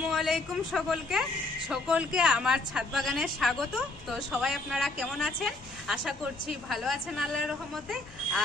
আসসালামু আলাইকুম সকলকে। সকলকে আমার ছাদ বাগানে স্বাগত। তো সবাই আপনারা কেমন আছেন? আশা করছি ভালো আছেন আল্লাহর রহমতে।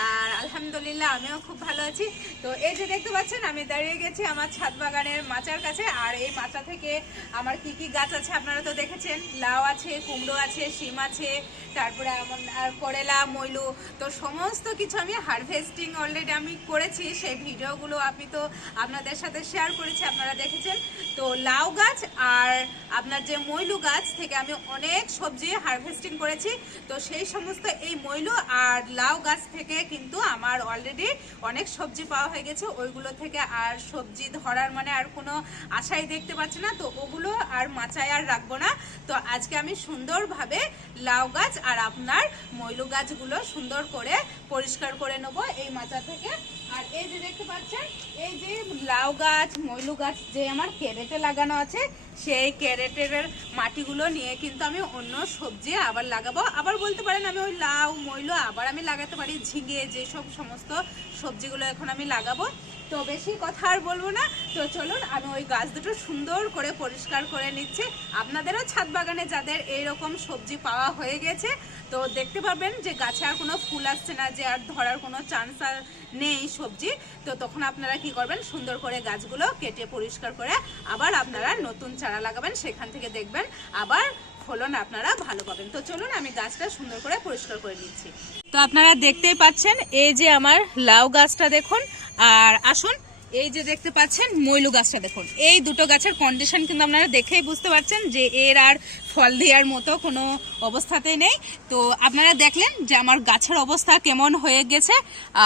আর আলহামদুলিল্লাহ আমিও খুব ভালো আছি। তো এই যে দেখতে পাচ্ছেন, আমি দাঁড়িয়ে গেছি আমার ছাদ বাগানের মাচার কাছে। আর এই মাচা থেকে আমার কি কি গাছ আছে আপনারা তো দেখেছেন? লাউ আছে, কুমড়ো আছে, শিম আছে, তারপরে এমন আর করেলা মইলু তো সমস্ত কিছু আমি হারভেস্টিং অলরেডি আমি করেছি। সেই ভিডিওগুলো আমি তো আপনাদের সাথে শেয়ার করেছি, আপনারা দেখেছেন। তো লাউ গাছ আর আপনার যে মইলু গাছ থেকে আমি অনেক সবজি হারভেস্টিং করেছি, তো সেই সমস্ত এই মইলু আর লাউ গাছ থেকে কিন্তু আমার অলরেডি অনেক সবজি পাওয়া হয়ে গেছে। ওইগুলো থেকে আর সবজি ধরার মানে আর কোনো আশাই দেখতে পাচ্ছি না, তো ওগুলো আর মাচায় আর রাখব না। তো আজকে আমি সুন্দরভাবে লাউ গাছ আর আপনার মইলু গাছগুলো সুন্দর করে পরিষ্কার করে নেব এই মাচা থেকে। আর এই যে দেখতে পাচ্ছেন, এই যে লাউ গাছ মইলু গাছ যে আমার ক্যারেটে লাগানো আছে, সেই ক্যারেটের মাটিগুলো নিয়ে কিন্তু আমি অন্য সবজি আবার লাগাবো। আবার বলতে পারেন আমি ওই লাউ মইলু আবার আমি লাগাতে পারি, ঝিঙে যেসব সমস্ত সবজিগুলো এখন আমি লাগাবো। তো বেশি কথা আর বলব না। তো চলুন, আমি ওই গাছ দুটো সুন্দর করে পরিষ্কার করে নিচ্ছি। আপনাদেরও ছাদ বাগানে যাদের এইরকম সবজি পাওয়া হয়ে গেছে, তো দেখতে পাবেন যে গাছে আর কোনো ফুল আসছে না, যে আর ধরার কোনো চান্স আর নেই সবজি। তো তখন আপনারা কি করবেন, সুন্দর করে গাছগুলো কেটে পরিষ্কার করে আবার আপনারা নতুন চারা লাগাবেন, সেখান থেকে দেখবেন। আবার ফলন আপনারা ভালো পাবেন। তো চলুন আমি গাছটা সুন্দর করে পরিষ্কার করে নিচ্ছি। তো আপনারা দেখতেই পাচ্ছেন, এই যে আমার লাউ গাছটা দেখুন, আর আসুন এই যে দেখতে পাচ্ছেন মইলু গাছটা দেখুন। এই দুটো গাছের কন্ডিশন কিন্তু আপনারা দেখেই বুঝতে পারছেন যে এর আর ফল দেওয়ার মতো কোনো অবস্থাতেই নেই। তো আপনারা দেখলেন যে আমার গাছের অবস্থা কেমন হয়ে গেছে,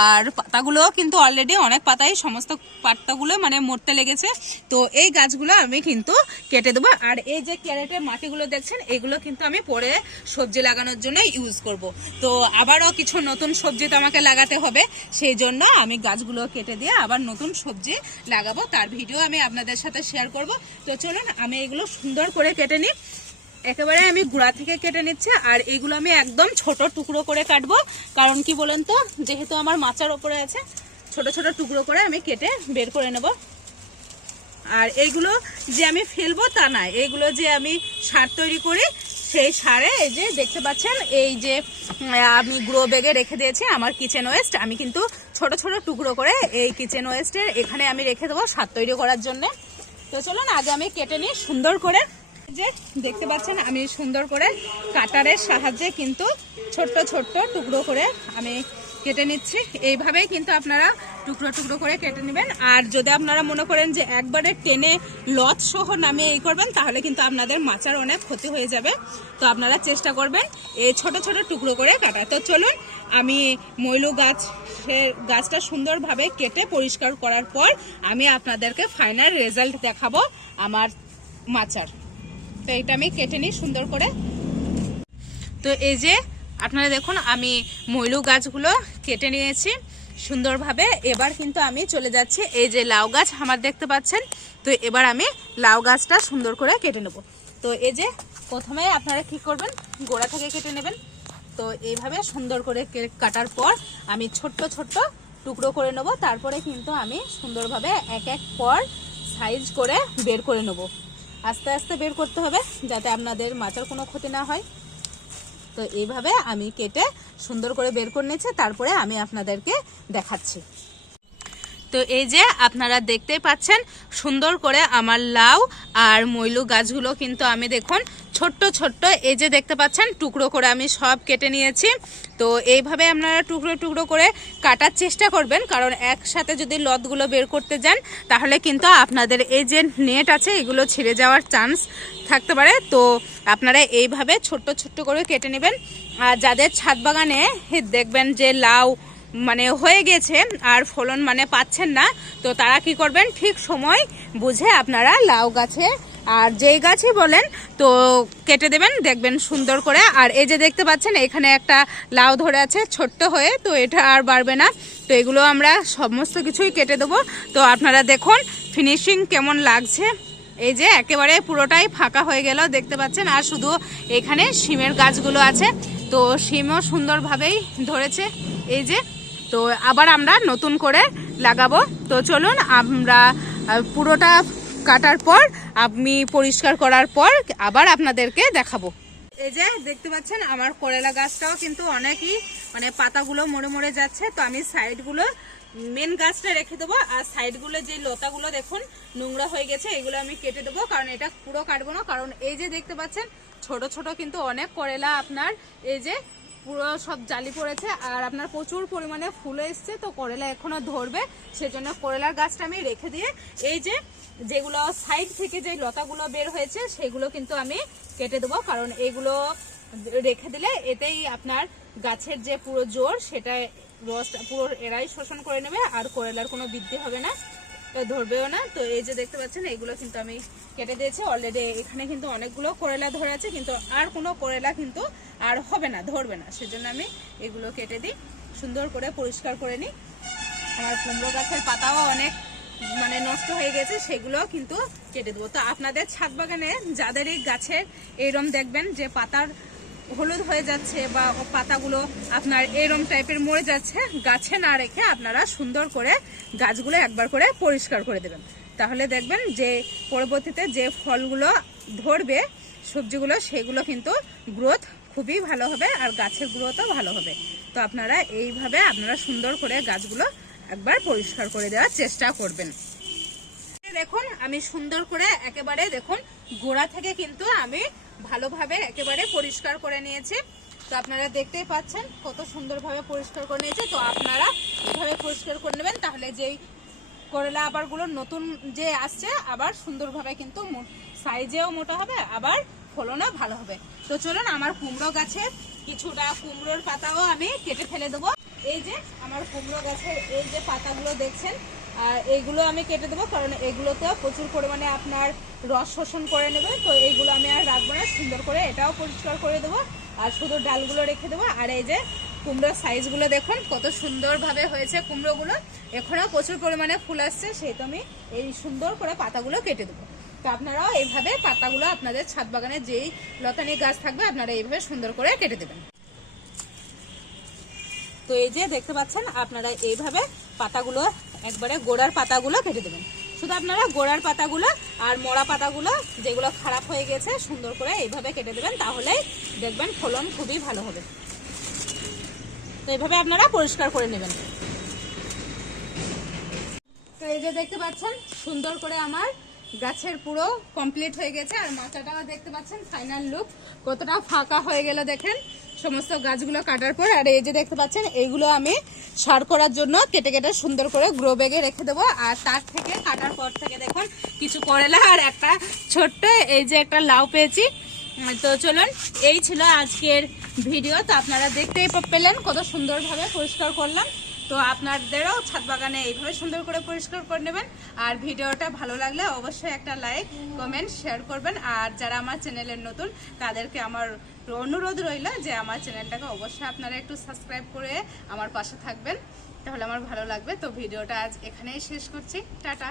আর পাতাগুলো কিন্তু অলরেডি অনেক পাতাই সমস্ত পাতাগুলো মানে মরতে লেগেছে। তো এই গাছগুলো আমি কিন্তু কেটে দেবো, আর এই যে ক্যারেটের মাটিগুলো দেখছেন, এগুলো কিন্তু আমি পরে সবজি লাগানোর জন্য ইউজ করব। তো আবারও কিছু নতুন সবজি তো আমাকে লাগাতে হবে, সেই জন্য আমি গাছগুলো কেটে দিয়ে আবার নতুন সবজি লাগাবো, তার ভিডিও আমি আপনাদের সাথে শেয়ার করব। তো চলুন, আমি এগুলো সুন্দর করে কেটে নিই। একেবারে আমি গুঁড়া থেকে কেটে নিচ্ছে, আর এগুলো আমি একদম ছোট টুকরো করে কাটবো। কারণ কি বলেন তো, যেহেতু আমার মাচার ওপরে আছে, ছোট ছোট টুকরো করে আমি কেটে বের করে নেব। আর এইগুলো যে আমি ফেলব তা না এইগুলো যে আমি সার তৈরি করি সেই সারে এই যে দেখতে পাচ্ছেন, এই যে আমি গ্রো ব্যাগে রেখে দিয়েছি আমার কিচেন ওয়েস্ট আমি কিন্তু ছোট ছোট টুকরো করে এই কিচেন ওয়েস্টের এখানে আমি রেখে দেবো সার তৈরি করার জন্য। তো চলুন, আগে আমি কেটে নিই সুন্দর করে। যে দেখতে পাচ্ছেন, আমি সুন্দর করে কাটারের সাহায্যে কিন্তু ছোট্ট ছোট্ট টুকরো করে আমি কেটে নিচ্ছি। এইভাবেই কিন্তু আপনারা টুকরো টুকরো করে কেটে নেবেন। আর যদি আপনারা মনে করেন যে একবারে টেনে লত সহ নামিয়ে এই করবেন, তাহলে কিন্তু আপনাদের মাচার অনেক ক্ষতি হয়ে যাবে। তো আপনারা চেষ্টা করবেন এই ছোট ছোট টুকরো করে কাটা। তো চলুন, আমি মৈলু গাছের গাছটা সুন্দরভাবে কেটে পরিষ্কার করার পর আমি আপনাদেরকে ফাইনাল রেজাল্ট দেখাবো আমার মাচার। তো এটা আমি কেটে নিই সুন্দর করে। তো এই যে আপনারা দেখুন, আমি মইলু গাছগুলো কেটে নিয়েছি সুন্দরভাবে। এবার কিন্তু আমি চলে যাচ্ছি এই যে লাউ গাছ, আমার দেখতে পাচ্ছেন। তো এবার আমি লাউ গাছটা সুন্দর করে কেটে নেব। তো এই যে প্রথমে আপনারা কি করবেন, গোড়া থেকে কেটে নেবেন। তো এইভাবে সুন্দর করে কাটার পর আমি ছোট্ট ছোট্ট টুকরো করে নেব। তারপরে কিন্তু আমি সুন্দরভাবে এক এক পর সাইজ করে বের করে নেব। আস্তে আস্তে বের করতে হবে যাতে আপনাদের মাচার কোনো ক্ষতি না হয়। তো এইভাবে আমি কেটে সুন্দর করে বের করে নিয়েছি তারপরে আমি আপনাদেরকে দেখাচ্ছি। তো এই যে আপনারা দেখতেই পাচ্ছেন, সুন্দর করে আমার লাউ আর মইলু গাছগুলো কিন্তু আমি দেখুন, ছোট্ট ছোট্ট, এই যে দেখতে পাচ্ছেন, টুকরো করে আমি সব কেটে নিয়েছি। তো এইভাবে আপনারা টুকরো টুকরো করে কাটার চেষ্টা করবেন, কারণ একসাথে যদি লতগুলো বের করতে যান, তাহলে কিন্তু আপনাদের এই যে নেট আছে, এগুলো ছিঁড়ে যাওয়ার চান্স থাকতে পারে। তো আপনারা এইভাবে ছোট্ট ছোট্ট করে কেটে নেবেন। আর যাদের ছাদ বাগানে, দেখবেন যে লাউ মানে হয়ে গেছে আর ফলন মানে পাচ্ছেন না, তো তারা কি করবেন? ঠিক সময় বুঝে আপনারা লাউ গাছে আর যেই গাছই বলেন, তো কেটে দেবেন, দেখবেন সুন্দর করে। আর এই যে দেখতে পাচ্ছেন, এখানে একটা লাউ ধরে আছে ছোট্ট হয়ে, তো এটা আর বাড়বে না। তো এগুলো আমরা সমস্ত কিছুই কেটে দেবো। তো আপনারা দেখুন ফিনিশিং কেমন লাগছে। এই যে একেবারে পুরোটাই ফাঁকা হয়ে গেল, দেখতে পাচ্ছেন। আর শুধু এখানে শিমের গাছগুলো আছে, তো শিমও সুন্দরভাবেই ধরেছে। এই যে তো আবার আমরা নতুন করে লাগাবো। তো চলুন, আমরা পুরোটা কাটার পর, আমি পরিষ্কার করার পর আবার আপনাদেরকে দেখাবো। এই যে দেখতে পাচ্ছেন, আমার করলা গাছটাও কিন্তু অনেকই মানে পাতাগুলো মরে মরে যাচ্ছে। তো আমি সাইডগুলো, মেন গাছটা রেখে দেবো। আর সাইডগুলো যে লতাগুলো দেখুন, নোংরা হয়ে গেছে, এগুলো আমি কেটে দেবো। কারণ এটা পুরো কাটবো না। কারণ এই যে দেখতে পাচ্ছেন, ছোট ছোট কিন্তু অনেক করলা আপনার, এই যে পুরো সব জালি পড়েছে আর আপনার প্রচুর পরিমাণে ফুল এসছে, তো করলা এখনও ধরবে, সেজন্য করলার গাছটা আমি রেখে দিয়ে এই যে যেগুলো সাইড থেকে যে লতাগুলো বের হয়েছে, সেগুলো কিন্তু আমি কেটে দেবো। কারণ এগুলো রেখে দিলে এতেই আপনার গাছের যে পুরো জোর সেটা রসটা পুরো এরাই শোষণ করে নেবে, আর করলার কোনো বৃদ্ধি হবে না। ধরবেও না। তো এই যে দেখতে পাচ্ছেন এইগুলো কিন্তু আমি কেটে দিয়েছি। অলরেডি এখানে কিন্তু অনেকগুলো করেলা ধরে আছে, কিন্তু আর কোনো করেলা কিন্তু আর হবে না, ধরবে না। সেজন্য আমি এগুলো কেটে দিই, সুন্দর করে পরিষ্কার করে নিই। আমার কুমড়ো গাছের পাতাও অনেক মানে নষ্ট হয়ে গেছে সেগুলো কিন্তু কেটে দেবো। তো আপনাদের ছাদ বাগানে যাদের এই গাছের এইরম দেখবেন যে পাতার হলুদ হয়ে যাচ্ছে বা পাতাগুলো আপনার এরম টাইপের মরে যাচ্ছে, গাছে না রেখে আপনারা সুন্দর করে গাছগুলো একবার করে পরিষ্কার করে দেবেন। তাহলে দেখবেন যে পরবর্তীতে যে ফলগুলো ধরবে, সবজিগুলো, সেগুলো কিন্তু গ্রোথ খুবই ভালো হবে আর গাছের গ্রোথও ভালো হবে। তো আপনারা এইভাবে আপনারা সুন্দর করে গাছগুলো একবার পরিষ্কার করে দেওয়ার চেষ্টা করবেন। দেখুন, আমি সুন্দর করে একেবারে দেখুন, গোড়া থেকে কিন্তু আমি ভালোভাবে একেবারে পরিষ্কার করে নিয়েছি। তো আপনারা দেখতেই পাচ্ছেন কত সুন্দরভাবে পরিষ্কার করে নিয়েছে। তো আপনারা এভাবে পরিষ্কার করে নেবেন, তাহলে যেই করলা আবারগুলো নতুন যে আসছে, আবার সুন্দরভাবে কিন্তু সাইজেও মোটা হবে, আবার ফলনও ভালো হবে। তো চলুন, আমার কুমড়ো গাছে কিছুটা কুমড়োর পাতাও আমি কেটে ফেলে দেবো। এই যে আমার কুমড়ো গাছের এই যে পাতাগুলো দেখছেন আর এইগুলো আমি কেটে দেবো, কারণ এগুলোতেও প্রচুর পরিমাণে আপনার রস শোষণ করে নেবে। তো এইগুলো আমি আর রাখব না, সুন্দর করে এটাও পরিষ্কার করে দেবো। আর শুধু ডালগুলো রেখে দেবো। আর এই যে কুমড়োর সাইজগুলো দেখুন, কত সুন্দরভাবে হয়েছে কুমড়োগুলো। এখনও প্রচুর পরিমাণে ফুল আসছে, সেই তো আমি এই সুন্দর করে পাতাগুলো কেটে দেবো। তো আপনারাও এইভাবে পাতাগুলো আপনাদের ছাদ বাগানে যেই লতানি গাছ থাকবে, আপনারা এইভাবে সুন্দর করে কেটে দেবেন। তো এই যে দেখতে পাচ্ছেন, আপনারা এইভাবে পাতাগুলো, একবারে গোড়ার পাতাগুলো কেটে দেবেন। শুধু আপনারা গোড়ার পাতাগুলো আর মোড়া পাতাগুলো, যেগুলো খারাপ হয়ে গেছে, সুন্দর করে এইভাবে কেটে দেবেন, তাহলেই দেখবেন ফলন খুবই ভালো হবে। তো এইভাবে আপনারা পরিষ্কার করে নেবেন। তো এই যে দেখতে পাচ্ছেন, সুন্দর করে আমার গাছের পুরো কমপ্লিট হয়ে গেছে আর মাচাটাও দেখতে পাচ্ছেন ফাইনাল লুক কতটা ফাঁকা হয়ে গেল দেখেন। সমস্ত গাছগুলো কাটার পর, আর এই যে দেখতে পাচ্ছেন, এইগুলো আমি সার করার জন্য কেটে কেটে সুন্দর করে গ্রো ব্যাগে রেখে দেবো। আর তার থেকে কাটার পর থেকে দেখুন, কিছু করেলা আর একটা ছোট্ট এই যে একটা লাউ পেয়েছি। তো চলুন, এই ছিল আজকের ভিডিও। তো আপনারা দেখতেই পেলেন কত সুন্দরভাবে পরিষ্কার করলাম। তো আপনাদেরও ছাদ বাগানে এইভাবে সুন্দর করে পরিষ্কার করে নেবেন। আর ভিডিওটা ভালো লাগলে অবশ্যই একটা লাইক কমেন্ট শেয়ার করবেন। আর যারা আমার চ্যানেলের নতুন, তাদেরকে আমার অনুরোধ রইল যে আমার চ্যানেলটাকে অবশ্যই আপনারা একটু সাবস্ক্রাইব করে আমার পাশে থাকবেন। তাহলে আমার ভালো লাগবে। তো ভিডিওটা আজ এখানেই শেষ করছি। টাটা।